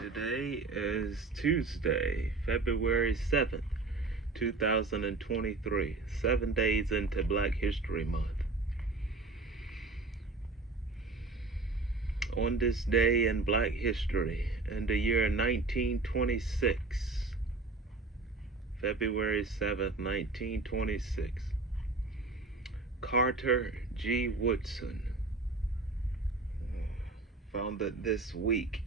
Today is Tuesday, February 7th, 2023, 7 days into Black History Month. On this day in Black history, in the year 1926, February 7th, 1926, Carter G. Woodson founded this week,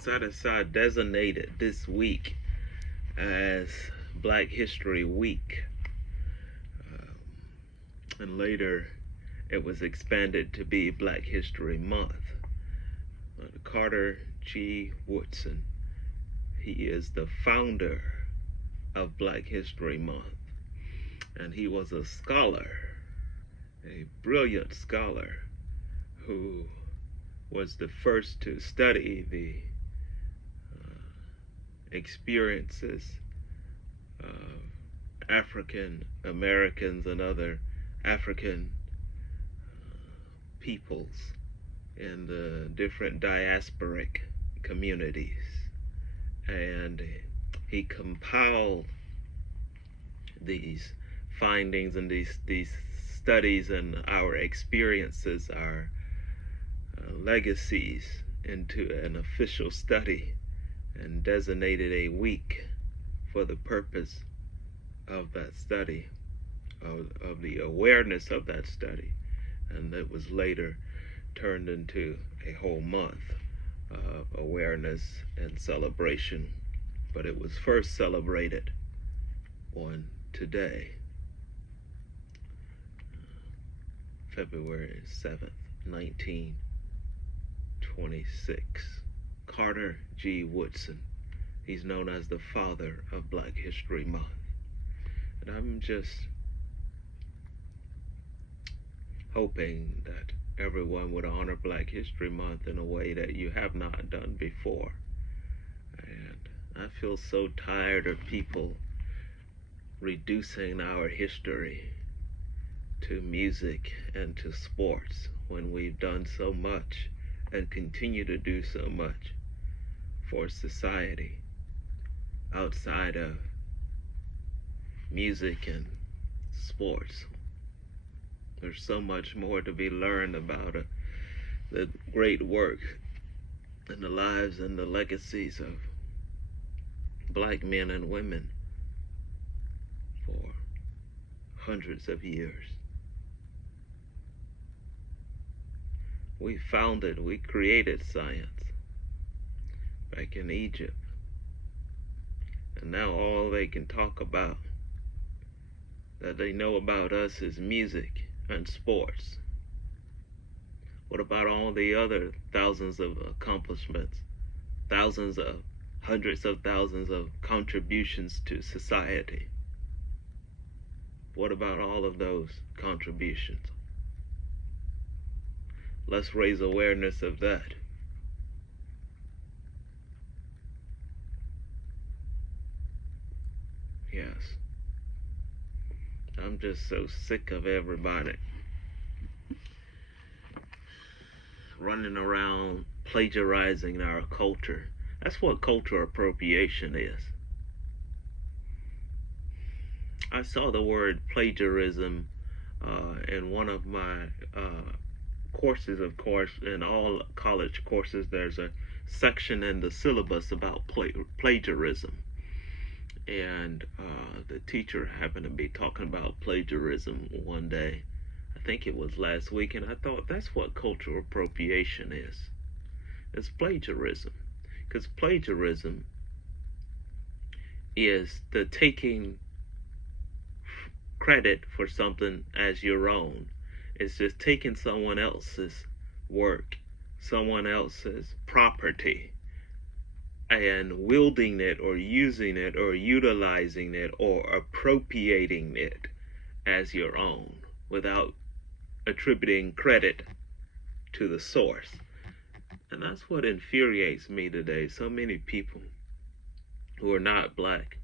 set aside, designated this week as Black History Week. And later it was expanded to be Black History Month. Carter G. Woodson, he is the founder of Black History Month. And he was a scholar, a brilliant scholar, who was the first to study the experiences of African Americans and other African peoples in the different diasporic communities. And he compiled these findings and these studies and our experiences, our legacies, into an official study, and designated a week for the purpose of that study, of the awareness of that study. And it was later turned into a whole month of awareness and celebration. But it was first celebrated on today, February 7th, 1926. Carter G. Woodson. He's known as the father of Black History Month. And I'm just hoping that everyone would honor Black History Month in a way that you have not done before. And I feel so tired of people reducing our history to music and to sports when we've done so much and continue to do so much for society outside of music and sports. There's so much more to be learned about the great work and the lives and the legacies of Black men and women for hundreds of years. We created science back in Egypt. And now all they can talk about that they know about us is music and sports. What about all the other thousands of accomplishments, hundreds of thousands of contributions to society? What about all of those contributions? Let's raise awareness of that. Yes. I'm just so sick of everybody running around plagiarizing our culture. That's what cultural appropriation is. I saw the word plagiarism in one of my courses. Of course, in all college courses, there's a section in the syllabus about plagiarism. And the teacher happened to be talking about plagiarism one day. I think it was last week, and I thought that's what cultural appropriation is. It's plagiarism. Because plagiarism is the taking credit for something as your own. It's just taking someone else's work, someone else's property, and wielding it or using it or utilizing it or appropriating it as your own without attributing credit to the source. And that's what infuriates me today. So many people who are not Black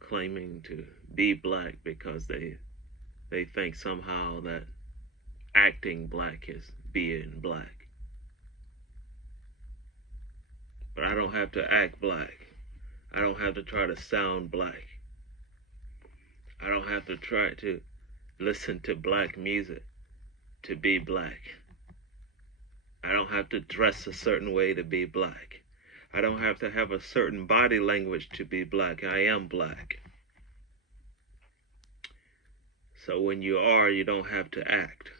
claiming to be Black because they think somehow that acting Black is being Black. I don't have to act black. I don't have to try to sound black. I don't have to try to listen to black music to be black. I don't have to dress a certain way to be black. I don't have to have a certain body language to be black. I am black. So when you are, you don't have to act.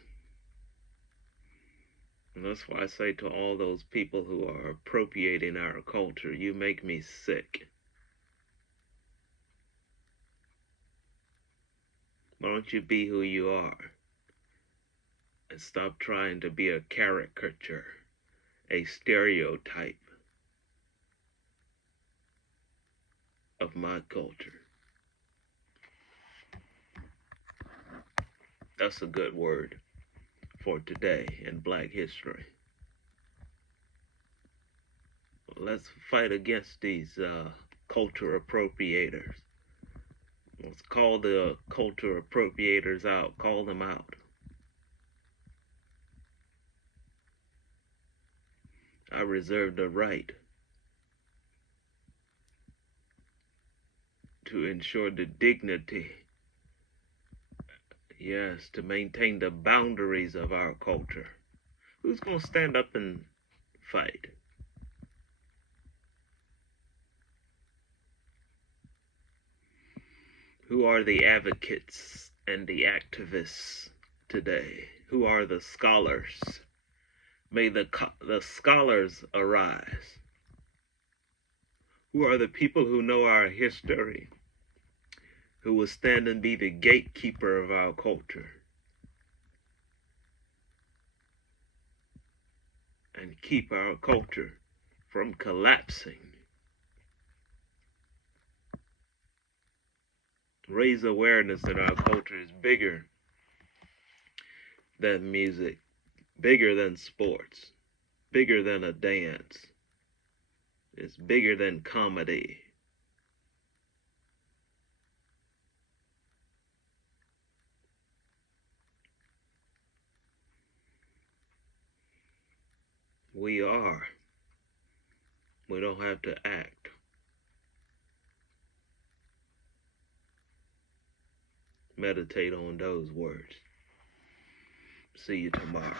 And that's why I say to all those people who are appropriating our culture, you make me sick. Why don't you be who you are? And stop trying to be a caricature, a stereotype of my culture. That's a good word for today in Black history. Let's fight against these culture appropriators. Let's call the culture appropriators out. Call them out. I reserve the right to ensure the dignity, yes, to maintain the boundaries of our culture. Who's going to stand up and fight? Who are the advocates and the activists today? Who are the scholars? May the scholars arise. Who are the people who know our history, who will stand and be the gatekeeper of our culture and keep our culture from collapsing? Raise awareness that our culture is bigger than music, bigger than sports, bigger than a dance. It's bigger than comedy. We are. We don't have to act. Meditate on those words. See you tomorrow.